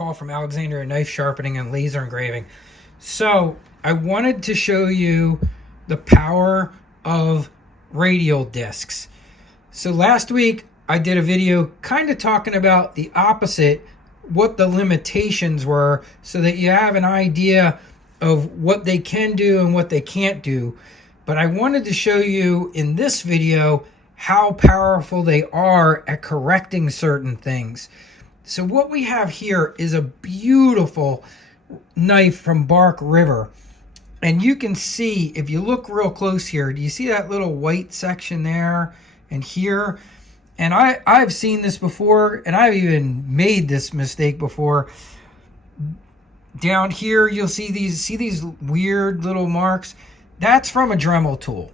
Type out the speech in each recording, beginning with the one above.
Paul from Alexandria Knife Sharpening and Laser Engraving. So I wanted to show you the power of radial discs. So last week I did a video kind of talking about the opposite, what the limitations were, so that you have an idea of what they can do and what they can't do. But I wanted to show you in this video how powerful they are at correcting certain things. So what we have here is a beautiful knife from Bark River. And you can see, if you look real close here, do you see that little white section there and here? And I've seen this before, and I've even made this mistake before. Down here, you'll see these weird little marks. That's from a Dremel tool,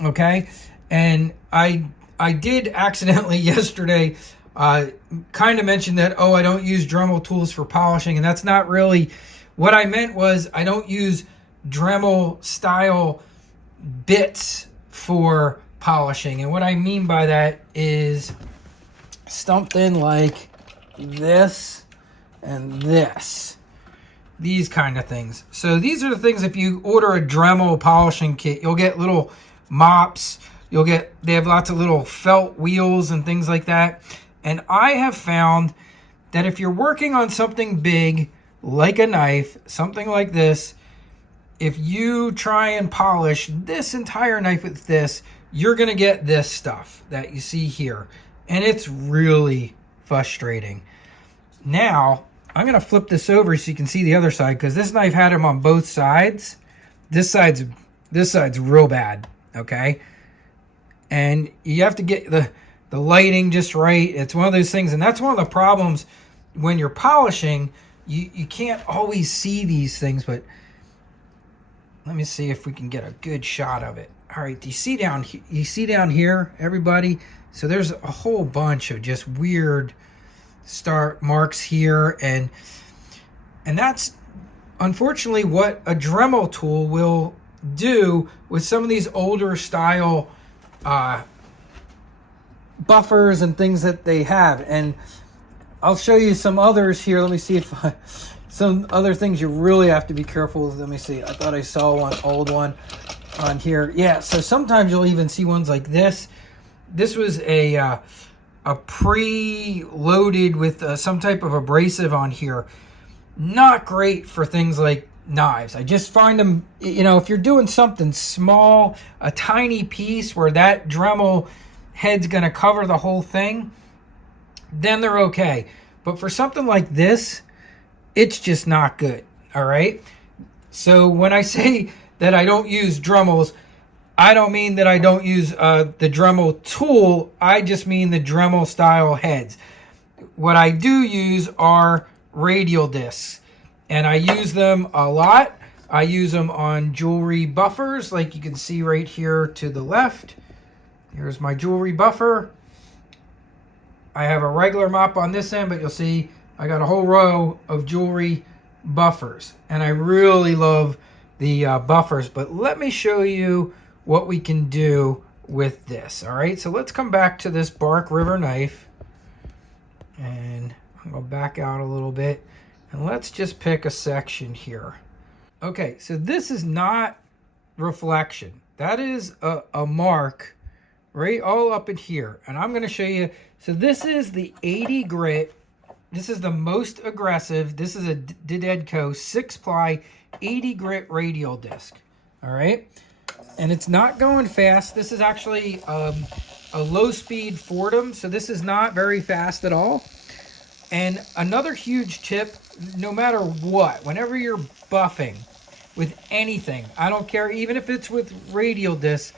okay? And I did accidentally yesterday kind of mention that, oh, I don't use Dremel tools for polishing, and that's not really what I meant. Was I don't use Dremel style bits for polishing. And what I mean by that is something like this and this, these kind of things. So these are the things, if you order a Dremel polishing kit, you'll get little mops, they have lots of little felt wheels and things like that. And I have found that if you're working on something big like a knife, something like this, if you try and polish this entire knife with this, you're going to get this stuff that you see here. And it's really frustrating. Now, I'm going to flip this over so you can see the other side, because this knife had them on both sides. This side's real bad, okay? And you have to get the lighting just right. It's one of those things, and that's one of the problems when you're polishing. You can't always see these things, but let me see if we can get a good shot of it. All right, do you see down here, everybody? So there's a whole bunch of just weird start marks here, and that's unfortunately what a Dremel tool will do with some of these older style buffers and things that they have. And I'll show you some others here. Let me see if some other things you really have to be careful with. Let me see. I thought I saw one old one on here. Yeah, so sometimes you'll even see ones like this. This was a pre-loaded with some type of abrasive on here. Not great for things like knives. I just find them, if you're doing something small, a tiny piece where that Dremel head's going to cover the whole thing, then they're okay. But for something like this, it's just not good, all right? So when I say that I don't use Dremels, I don't mean that I don't use the Dremel tool. I just mean the Dremel style heads. What I do use are radial discs, and I use them a lot. I use them on jewelry buffers, like you can see right here to the left. Here's my jewelry buffer. I have a regular mop on this end, but you'll see I got a whole row of jewelry buffers, and I really love the buffers. But let me show you what we can do with this. All right, so let's come back to this Bark River knife, and I'm gonna back out a little bit, and let's just pick a section here. Okay, so this is not reflection. That is a mark right all up in here, and I'm gonna show you. So this is the 80 grit. This is the most aggressive. This is a Didedco 6-ply 80 grit radial disc. All right, and it's not going fast. This is actually a low speed Fordham, so this is not very fast at all. And another huge tip, no matter what, whenever you're buffing with anything, I don't care, even if it's with radial discs,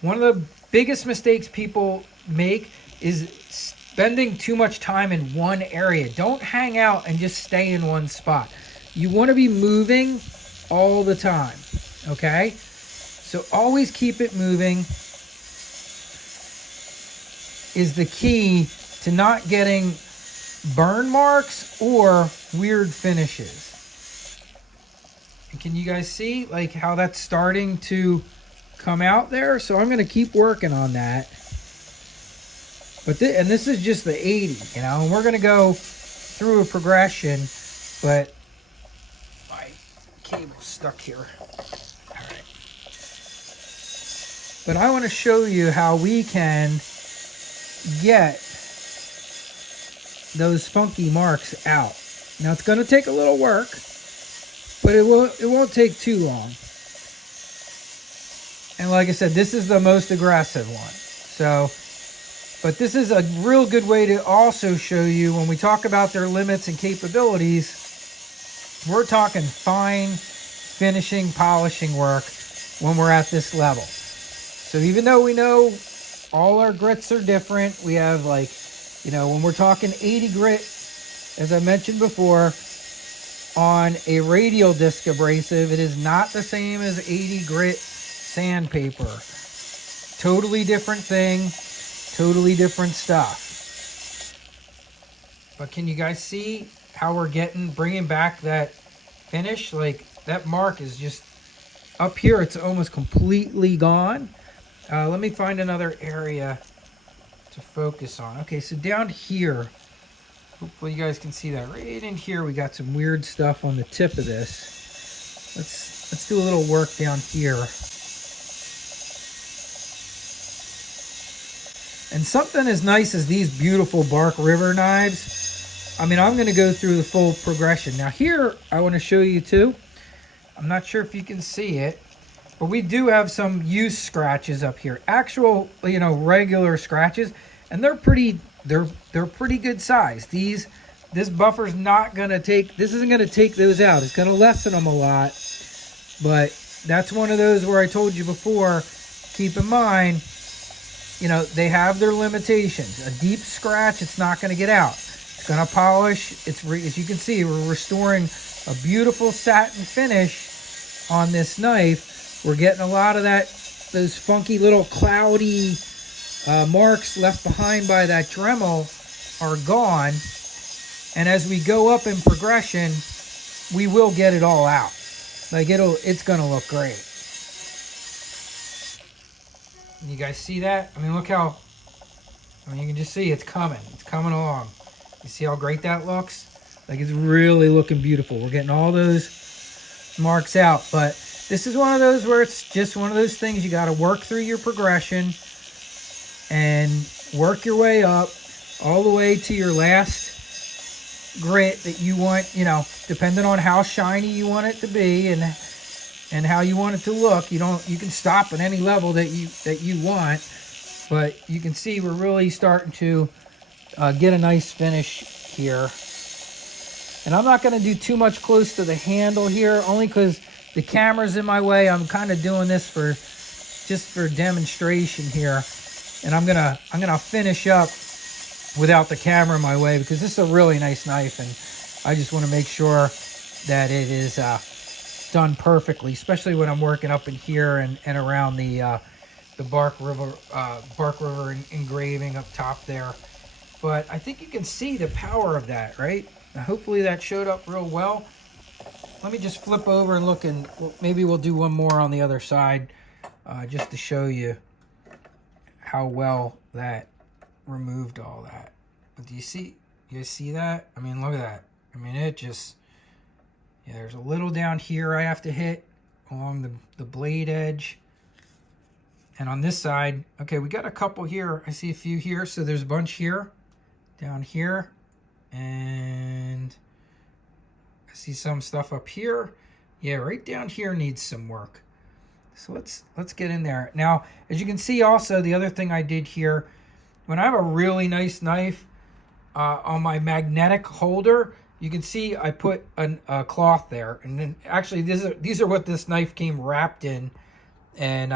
one of the biggest mistakes people make is spending too much time in one area. Don't hang out and just stay in one spot. You want to be moving all the time, okay? So always keep it moving is the key to not getting burn marks or weird finishes. And can you guys see like how that's starting to come out there? So I'm going to keep working on that. But and this is just the 80, and we're going to go through a progression, but my cable's stuck here. All right. But I want to show you how we can get those funky marks out. Now it's going to take a little work, but it won't take too long. And like I said, this is the most aggressive one. So, but this is a real good way to also show you when we talk about their limits and capabilities, we're talking fine finishing, polishing work when we're at this level. So even though we know all our grits are different, we have like, you know, when we're talking 80 grit, as I mentioned before, on a radial disc abrasive, it is not the same as 80 grit sandpaper. Totally different thing, totally different stuff. But can you guys see how we're bringing back that finish? Like that mark is just up here, it's almost completely gone. Let me find another area to focus on. Okay, so down here, hopefully you guys can see that. Right in here, we got some weird stuff on the tip of this. Let's do a little work down here. And something as nice as these beautiful Bark River knives, I mean, I'm going to go through the full progression. Now here, I want to show you too. I'm not sure if you can see it, but we do have some use scratches up here. Actual, you know, regular scratches, and they're pretty good size. This buffer's not going to take, this isn't going to take those out. It's going to lessen them a lot, but that's one of those where I told you before, keep in mind, you know, they have their limitations. A deep scratch, it's not going to get out. It's going to polish. As you can see, we're restoring a beautiful satin finish on this knife. We're getting a lot of those funky little cloudy marks left behind by that Dremel are gone. And as we go up in progression, we will get it all out. Like it's going to look great. You guys see that? I mean, look how, I mean, you can just see it's coming. It's coming along. You see how great that looks? Like it's really looking beautiful. We're getting all those marks out. But this is one of those where it's just one of those things you got to work through your progression and work your way up all the way to your last grit that you want, you know, depending on how shiny you want it to be and how you want it to look. You can stop at any level that you want, but you can see we're really starting to get a nice finish here. And I'm not going to do too much close to the handle here, only because the camera's in my way. I'm kind of doing this just for demonstration here, and I'm gonna finish up without the camera in my way because this is a really nice knife, and I just want to make sure that it is done perfectly, especially when I'm working up in here and around the Bark River engraving up top there. But I think you can see the power of that, right? Now, hopefully that showed up real well. Let me just flip over and look, and maybe we'll do one more on the other side just to show you how well that removed all that. But do you guys see that? I mean, look at that. I mean, it just, yeah, there's a little down here I have to hit along the blade edge. And on this side, okay, we got a couple here. I see a few here. So there's a bunch here, down here, and I see some stuff up here. Yeah, right down here needs some work. So let's get in there. Now, as you can see also, the other thing I did here, when I have a really nice knife on my magnetic holder, you can see I put a cloth there. And then actually these are what this knife came wrapped in. And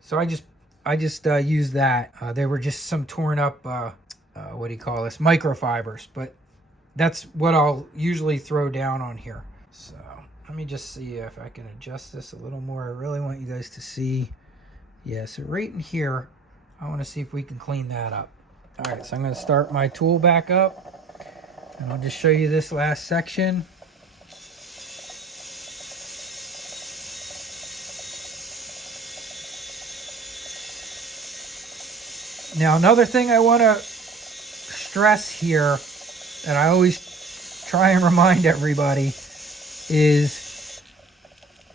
so I just used that. They were just some torn up, what do you call this, microfibers. But that's what I'll usually throw down on here. So let me just see if I can adjust this a little more. I really want you guys to see. Yeah, so right in here, I want to see if we can clean that up. All right, so I'm going to start my tool back up, and I'll just show you this last section. Now, another thing I want to stress here that I always try and remind everybody is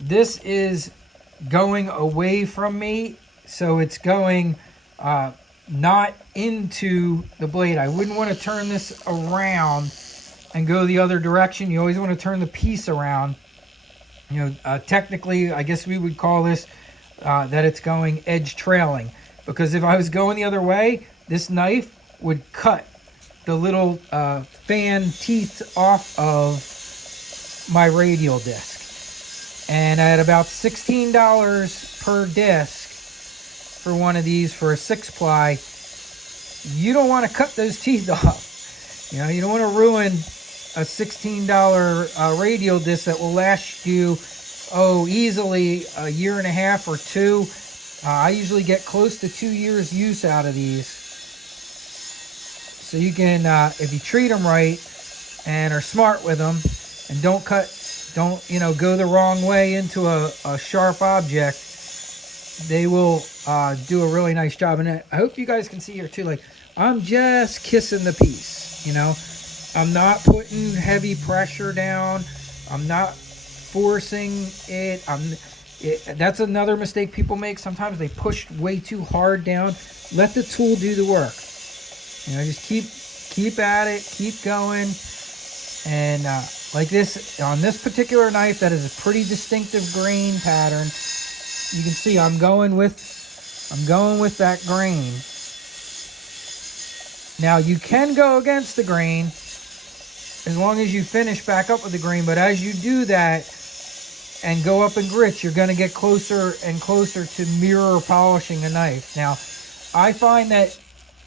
this is going away from me, so it's going not into the blade. I wouldn't want to turn this around and go the other direction. You always want to turn the piece around. You know, technically, I guess we would call this that it's going edge trailing, because if I was going the other way, this knife would cut the little fan teeth off of my radial disc. And at about $16 per disc for one of these for a 6-ply, you don't want to cut those teeth off. You know, you don't want to ruin a $16 radial disc that will last you, easily a year and a half or two. I usually get close to 2 years use out of these. So you can, if you treat them right and are smart with them and don't go the wrong way into a sharp object, they will do a really nice job. And I hope you guys can see here too, like, I'm just kissing the piece, you know. I'm not putting heavy pressure down. I'm not forcing it. That's another mistake people make. Sometimes they push way too hard down. Let the tool do the work. You know, just keep at it, keep going. And like this, on this particular knife, that is a pretty distinctive grain pattern. You can see I'm going with that grain. Now you can go against the grain as long as you finish back up with the grain, but as you do that and go up in grits, you're going to get closer and closer to mirror polishing a knife. Now, I find that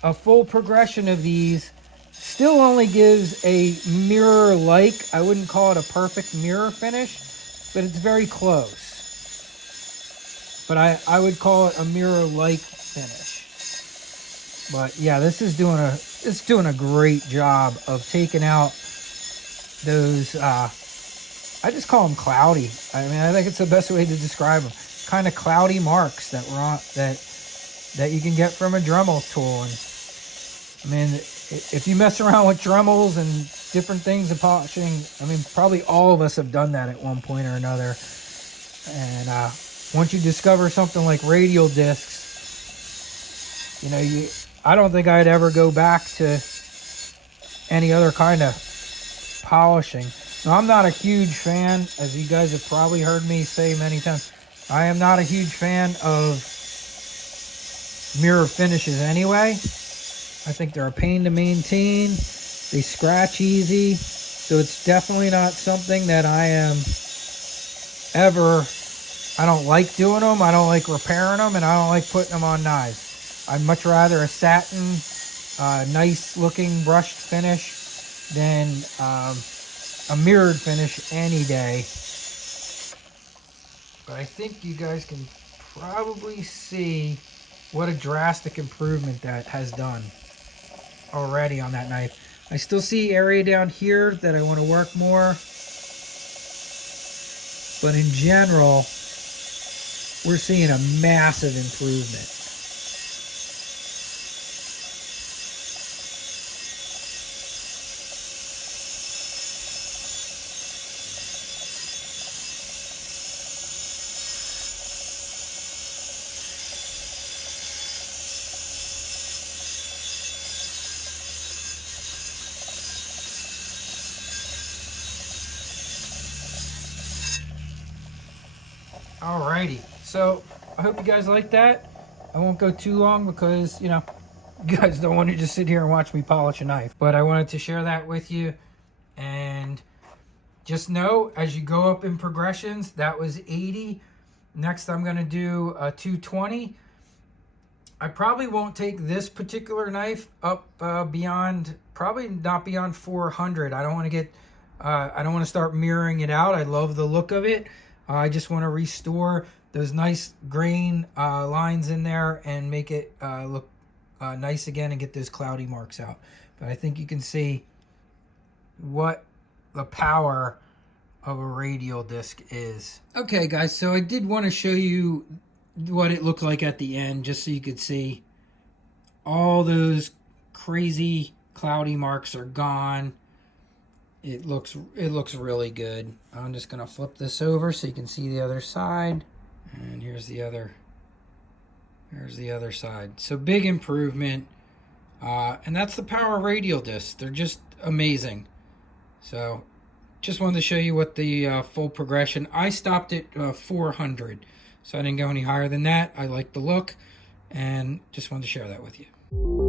a full progression of these still only gives a mirror-like, I wouldn't call it a perfect mirror finish, but it's very close. But I would call it a mirror-like finish. But yeah, this is doing a great job of taking out those, I just call them cloudy. I mean, I think it's the best way to describe them. Kind of cloudy marks that were on that you can get from a Dremel tool. And I mean, if you mess around with Dremels and different things of polishing, I mean, probably all of us have done that at one point or another. And once you discover something like radial discs, you know, I don't think I'd ever go back to any other kind of polishing. Now, I'm not a huge fan, as you guys have probably heard me say many times, I am not a huge fan of mirror finishes anyway. I think they're a pain to maintain. They scratch easy. So it's definitely not something that I don't like doing them. I don't like repairing them, and I don't like putting them on knives. I'd much rather a satin, nice looking brushed finish than a mirrored finish any day. But I think you guys can probably see what a drastic improvement that has done already on that knife. I still see area down here that I want to work more, but in general, we're seeing a massive improvement. Alrighty, so I hope you guys like that. I won't go too long because, you know, you guys don't want to just sit here and watch me polish a knife. But I wanted to share that with you. And just know, as you go up in progressions, that was 80. Next, I'm going to do a 220. I probably won't take this particular knife up beyond, probably not beyond 400. I don't want to get, I don't want to start mirroring it out. I love the look of it. I just want to restore those nice grain lines in there and make it look nice again and get those cloudy marks out. But I think you can see what the power of a radial disc is. Okay guys, so I did want to show you what it looked like at the end, just so you could see all those crazy cloudy marks are gone. it looks really good. I'm just gonna flip this over so you can see the other side. And here's the other side. So big improvement. And that's the power radial discs. They're just amazing. So just wanted to show you what the full progression. I stopped at 400. So I didn't go any higher than that. I like the look and just wanted to share that with you.